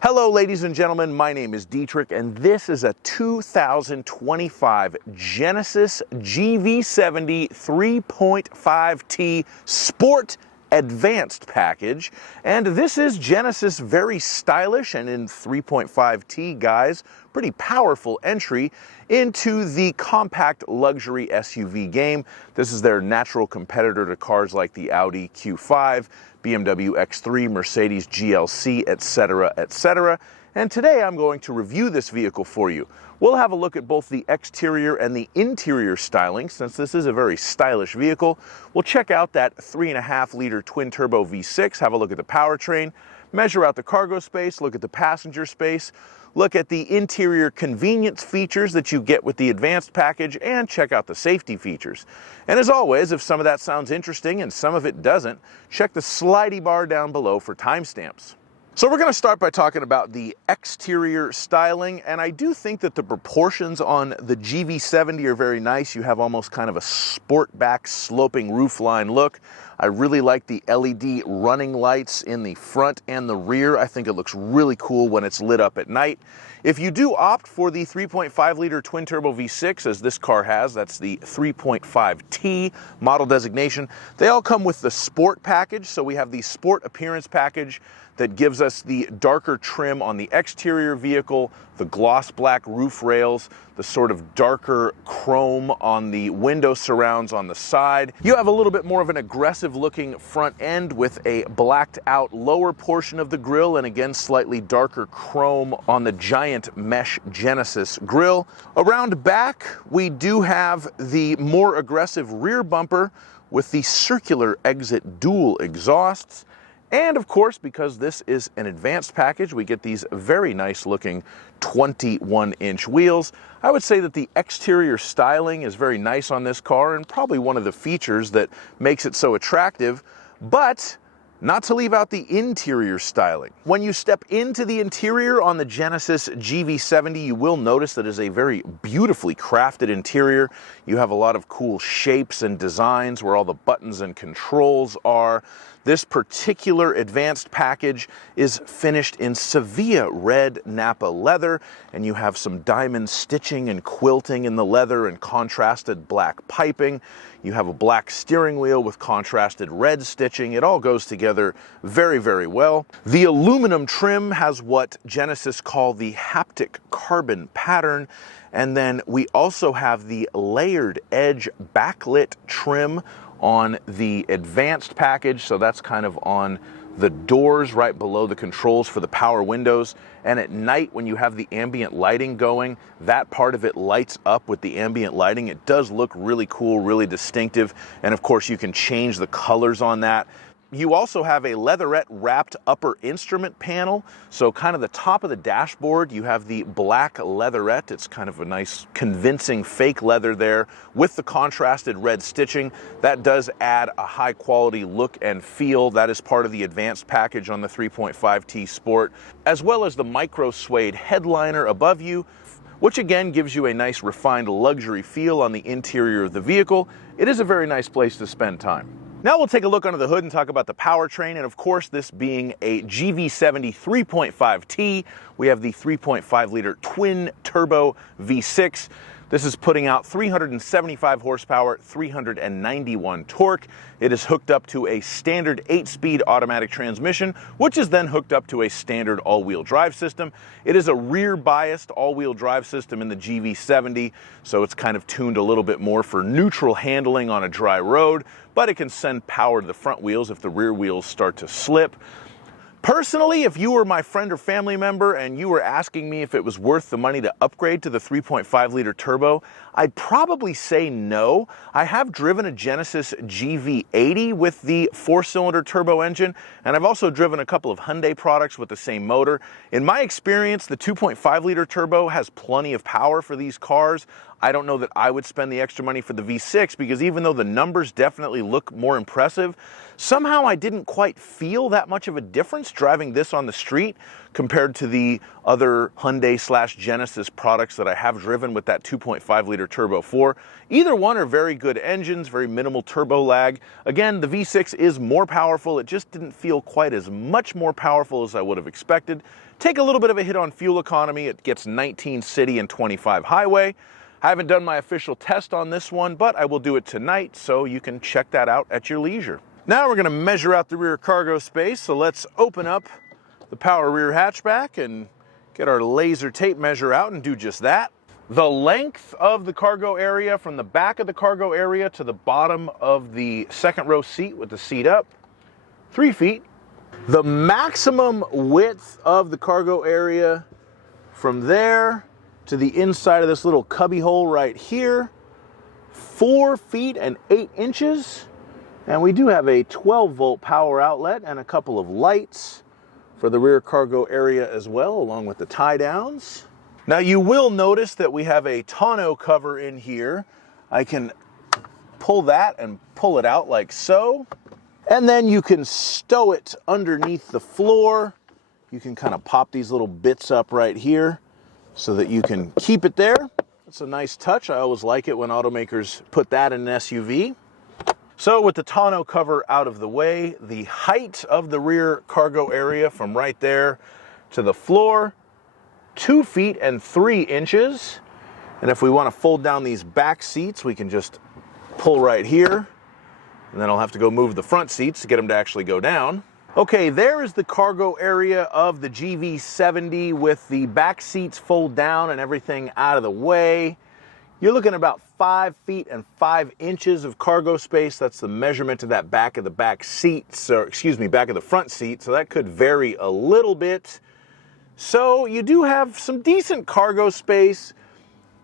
Hello ladies and gentlemen, my name is Dietrich and this is a 2025 Genesis GV70 3.5T Sport Advanced package, and this is Genesis' very stylish and in 3.5T guys, pretty powerful entry into the compact luxury SUV game. This is their natural competitor to cars like the Audi Q5, BMW X3, Mercedes GLC, etc., etc. And today I'm going to review this vehicle for you. We'll have a look at both the exterior and the interior styling, since this is a very stylish vehicle. We'll check out that 3.5-liter twin-turbo V6, have a look at the powertrain, measure out the cargo space, look at the passenger space, look at the interior convenience features that you get with the advanced package, and check out the safety features. And as always, if some of that sounds interesting and some of it doesn't, check the slidey bar down below for timestamps. So we're going to start by talking about the exterior styling, and I do think that the proportions on the GV70 are very nice. You have almost kind of a sportback sloping roofline look. I really like the LED running lights in the front and the rear. I think it looks really cool when it's lit up at night. If you do opt for the 3.5-liter twin-turbo V6, as this car has, that's the 3.5T model designation, they all come with the Sport package. So we have the Sport Appearance package that gives us the darker trim on the exterior vehicle, the gloss black roof rails, the sort of darker chrome on the window surrounds on the side. You have a little bit more of an aggressive looking front end with a blacked out lower portion of the grille, and again slightly darker chrome on the giant mesh Genesis grille. Around back we do have the more aggressive rear bumper with the circular exit dual exhausts. And of course, because this is an advanced package, we get these very nice looking 21-inch wheels. I would say that the exterior styling is very nice on this car and probably one of the features that makes it so attractive, but not to leave out the interior styling. When you step into the interior on the Genesis GV70, you will notice that it is a very beautifully crafted interior. You have a lot of cool shapes and designs where all the buttons and controls are. This particular advanced package is finished in Sevilla red Napa leather, and you have some diamond stitching and quilting in the leather and contrasted black piping. You have a black steering wheel with contrasted red stitching. It all goes together very, very well. The aluminum trim has what Genesis call the haptic carbon pattern. And then we also have the layered edge backlit trim on the advanced package, so that's kind of on the doors right below the controls for the power windows. And at night when you have the ambient lighting going, that part of it lights up with the ambient lighting. It does look really cool, really distinctive, and of course you can change the colors on that. You also have a leatherette wrapped upper instrument panel. So kind of the top of the dashboard, you have the black leatherette. It's kind of a nice convincing fake leather there with the contrasted red stitching. That does add a high quality look and feel. That is part of the advanced package on the 3.5T Sport, as well as the micro suede headliner above you, which again gives you a nice refined luxury feel on the interior of the vehicle. It is a very nice place to spend time. Now we'll take a look under the hood and talk about the powertrain, and of course this being a GV70 3.5T, we have the 3.5-liter twin-turbo V6. This is putting out 375 horsepower, 391 torque. It is hooked up to a standard 8-speed automatic transmission, which is then hooked up to a standard all-wheel drive system. It is a rear-biased all-wheel drive system in the GV70, so it's kind of tuned a little bit more for neutral handling on a dry road, but it can send power to the front wheels if the rear wheels start to slip. Personally, if you were my friend or family member and you were asking me if it was worth the money to upgrade to the 3.5-liter turbo, I'd probably say no. I have driven a Genesis GV80 with the 4-cylinder turbo engine, and I've also driven a couple of Hyundai products with the same motor. In my experience, the 2.5-liter turbo has plenty of power for these cars. I don't know that I would spend the extra money for the V6 because even though the numbers definitely look more impressive, Somehow I didn't quite feel that much of a difference driving this on the street compared to the other Hyundai/Genesis products that I have driven with that 2.5 liter turbo 4. Either one are very good engines, very minimal turbo lag. Again, the V6 is more powerful. It just didn't feel quite as much more powerful as I would have expected. Take a little bit of a hit on fuel economy. It gets 19 city and 25 highway. I haven't done my official test on this one, but I will do it tonight, so you can check that out at your leisure. Now we're going to measure out the rear cargo space, so let's open up the power rear hatchback and get our laser tape measure out and do just that. The length of the cargo area from the back of the cargo area to the bottom of the second row seat with the seat up, 3 feet. The maximum width of the cargo area from there to the inside of this little cubby hole right here, 4 feet and 8 inches. And we do have a 12-volt power outlet and a couple of lights for the rear cargo area as well, along with the tie-downs. Now you will notice that we have a tonneau cover in here. I can pull that and pull it out like so. And then you can stow it underneath the floor. You can kind of pop these little bits up right here so that you can keep it there. It's a nice touch. I always like it when automakers put that in an SUV. So with the tonneau cover out of the way, the height of the rear cargo area from right there to the floor, 2 feet and 3 inches. And if we want to fold down these back seats, we can just pull right here. And then I'll have to go move the front seats to get them to actually go down. Okay, there is the cargo area of the GV70 with the back seats fold down and everything out of the way. You're looking at about 5 feet and 5 inches of cargo space. That's the measurement of that back of the back seats, or excuse me, back of the front seat. So that could vary a little bit. So you do have some decent cargo space.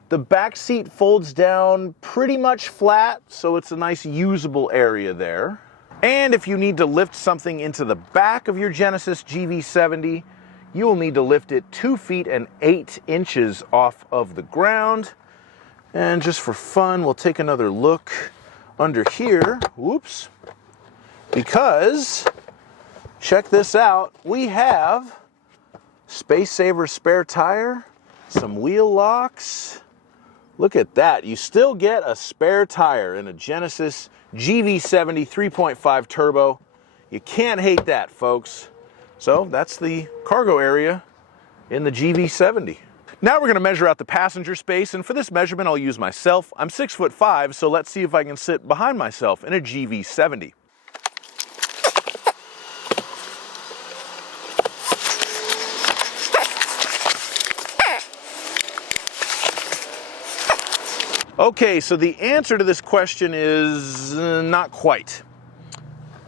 The back seat folds down pretty much flat, so it's a nice usable area there. And if you need to lift something into the back of your Genesis GV70, you will need to lift it 2 feet and 8 inches off of the ground. And just for fun, we'll take another look under here. Whoops. Because, check this out, we have Space Saver spare tire, some wheel locks. Look at that. You still get a spare tire in a Genesis GV70 3.5 turbo. You can't hate that, folks. So that's the cargo area in the GV70. Now we're going to measure out the passenger space, and for this measurement I'll use myself. I'm 6'5", so let's see if I can sit behind myself in a GV70. Okay, so the answer to this question is not quite.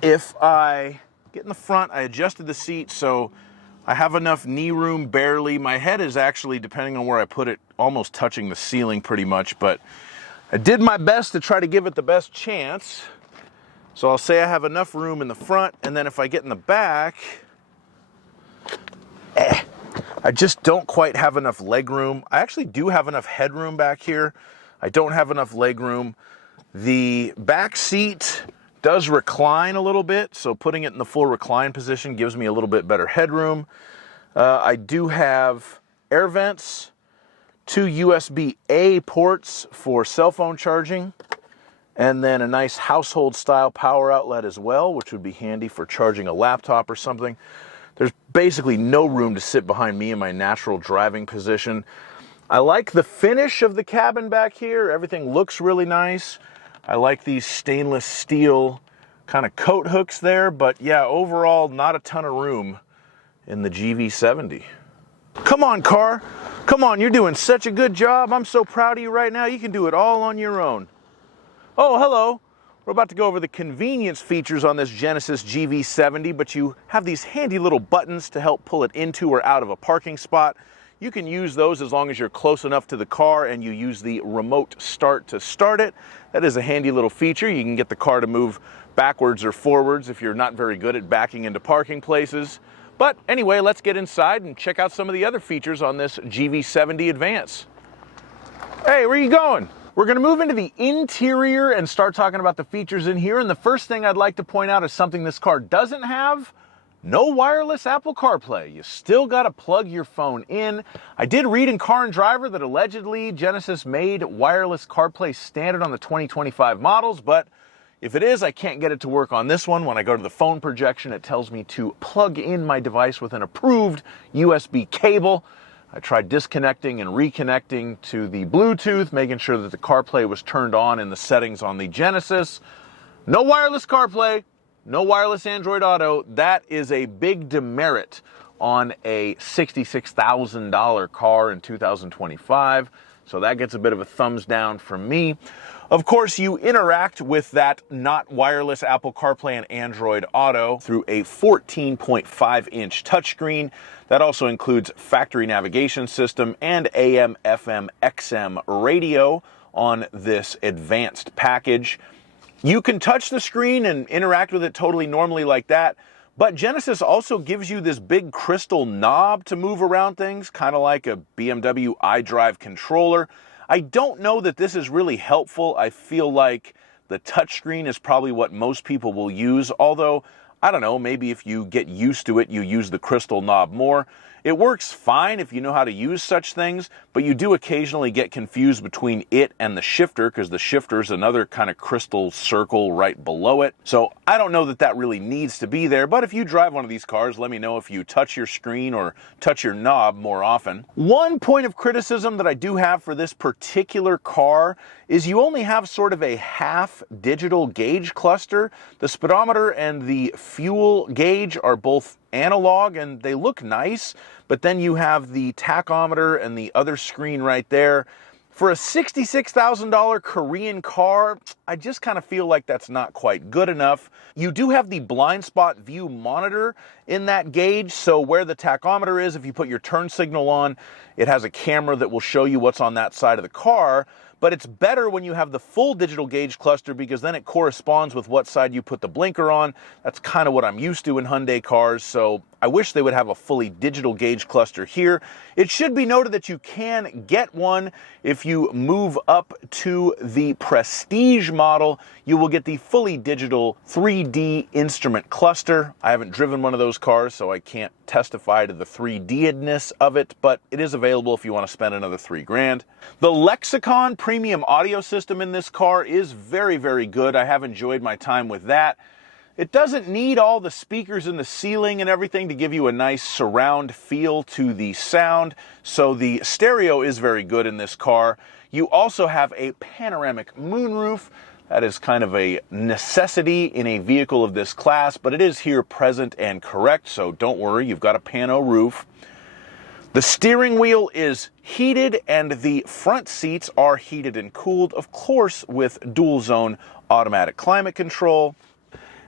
If I get in the front, I adjusted the seat so I have enough knee room barely. My head is actually, depending on where I put it, almost touching the ceiling pretty much, but I did my best to try to give it the best chance. So I'll say I have enough room in the front, and then if I get in the back, I just don't quite have enough leg room. I actually do have enough headroom back here. I don't have enough leg room. The back seat does recline a little bit, so putting it in the full recline position gives me a little bit better headroom. I do have air vents, 2 USB-A ports for cell phone charging, and then a nice household style power outlet as well, which would be handy for charging a laptop or something. There's basically no room to sit behind me in my natural driving position. I like the finish of the cabin back here. Everything looks really nice. I like these stainless steel kind of coat hooks there, but yeah, overall, not a ton of room in the GV70. Come on, car. Come on, you're doing such a good job. I'm so proud of you right now. You can do it all on your own. Oh, hello. We're about to go over the convenience features on this Genesis GV70, but you have these handy little buttons to help pull it into or out of a parking spot. You can use those as long as you're close enough to the car and you use the remote start to start it. That is a handy little feature. You can get the car to move backwards or forwards if you're not very good at backing into parking places. But anyway, let's get inside and check out some of the other features on this GV70 Advance. Hey, where are you going? We're going to move into the interior and start talking about the features in here. And the first thing I'd like to point out is something this car doesn't have. No wireless Apple CarPlay. You still got to plug your phone in. I did read in Car and Driver that allegedly Genesis made wireless CarPlay standard on the 2025 models, but if it is, I can't get it to work on this one. When I go to the phone projection, it tells me to plug in my device with an approved USB cable. I tried disconnecting and reconnecting to the Bluetooth, making sure that the CarPlay was turned on in the settings on the Genesis. No wireless CarPlay, no wireless Android Auto. That is a big demerit on a $66,000 car in 2025. So that gets a bit of a thumbs down from me. Of course, you interact with that not wireless Apple CarPlay and Android Auto through a 14.5-inch touchscreen. That also includes factory navigation system and AM, FM, XM radio on this advanced package. You can touch the screen and interact with it totally normally like that, but Genesis also gives you this big crystal knob to move around things, kind of like a BMW iDrive controller. I don't know that this is really helpful. I feel like the touchscreen is probably what most people will use, although, I don't know, maybe if you get used to it, you use the crystal knob more. It works fine if you know how to use such things, but you do occasionally get confused between it and the shifter, because the shifter is another kind of crystal circle right below it. So I don't know that that really needs to be there, but if you drive one of these cars, let me know if you touch your screen or touch your knob more often. One point of criticism that I do have for this particular car is you only have sort of a half digital gauge cluster. The speedometer and the fuel gauge are both analog and they look nice, but then you have the tachometer and the other screen right there. For a $66,000 Korean car, I just kind of feel like that's not quite good enough. You do have the blind spot view monitor in that gauge, so where the tachometer is, if you put your turn signal on, it has a camera that will show you what's on that side of the car. But it's better when you have the full digital gauge cluster because then it corresponds with what side you put the blinker on. That's kind of what I'm used to in Hyundai cars, so I wish they would have a fully digital gauge cluster here. It should be noted that you can get one if you move up to the Prestige model. You will get the fully digital 3D instrument cluster. I haven't driven one of those cars, so I can't testify to the 3D-ness of it, but it is available if you want to spend another $3 grand. The Lexicon premium audio system in this car is very, very good. I have enjoyed my time with that. It doesn't need all the speakers in the ceiling and everything to give you a nice surround feel to the sound, so the stereo is very good in this car. You also have a panoramic moonroof. That is kind of a necessity in a vehicle of this class, but it is here present and correct, so don't worry, you've got a pano roof. The steering wheel is heated and the front seats are heated and cooled, of course, with dual zone automatic climate control.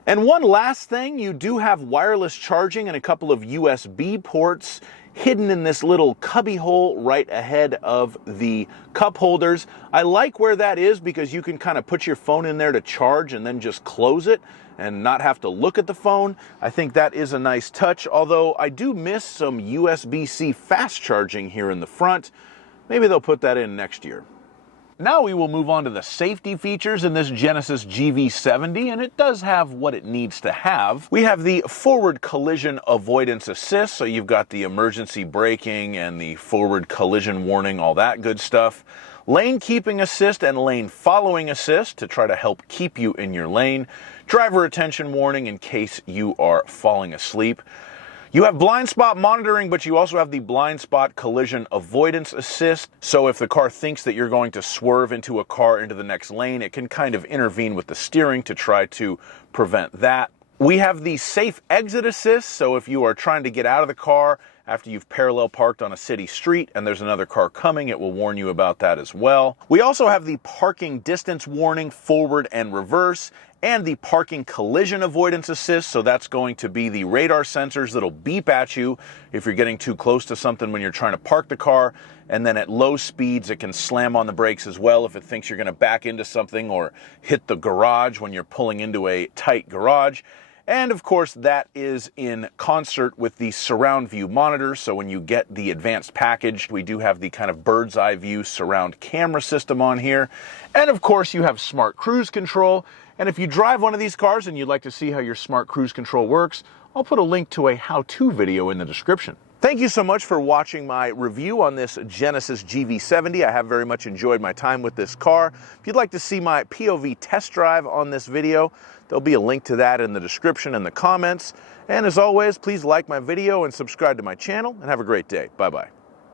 And one last thing, you do have wireless charging and a couple of USB ports hidden in this little cubby hole right ahead of the cup holders. I like where that is because you can kind of put your phone in there to charge and then just close it and not have to look at the phone. I think that is a nice touch, although I do miss some USB-C fast charging here in the front. Maybe they'll put that in next year. Now we will move on to the safety features in this Genesis GV70, and it does have what it needs to have. We have the forward collision avoidance assist, so you've got the emergency braking and the forward collision warning, all that good stuff. Lane keeping assist and lane following assist to try to help keep you in your lane. Driver attention warning in case you are falling asleep. You have blind spot monitoring, but you also have the blind spot collision avoidance assist. So if the car thinks that you're going to swerve into a car into the next lane, it can kind of intervene with the steering to try to prevent that. We have the safe exit assist, so if you are trying to get out of the car after you've parallel parked on a city street and there's another car coming, it will warn you about that as well. We also have the parking distance warning forward and reverse, and the parking collision avoidance assist, so that's going to be the radar sensors that'll beep at you if you're getting too close to something when you're trying to park the car, and then at low speeds it can slam on the brakes as well if it thinks you're going to back into something or hit the garage when you're pulling into a tight garage. And of course, that is in concert with the surround view monitor. So when you get the advanced package, we do have the kind of bird's eye view surround camera system on here. And of course, you have smart cruise control. And if you drive one of these cars and you'd like to see how your smart cruise control works, I'll put a link to a how-to video in the description. Thank you so much for watching my review on this Genesis GV70. I have very much enjoyed my time with this car. If you'd like to see my POV test drive on this video, there'll be a link to that in the description and the comments. And as always, please like my video and subscribe to my channel, and have a great day. Bye-bye.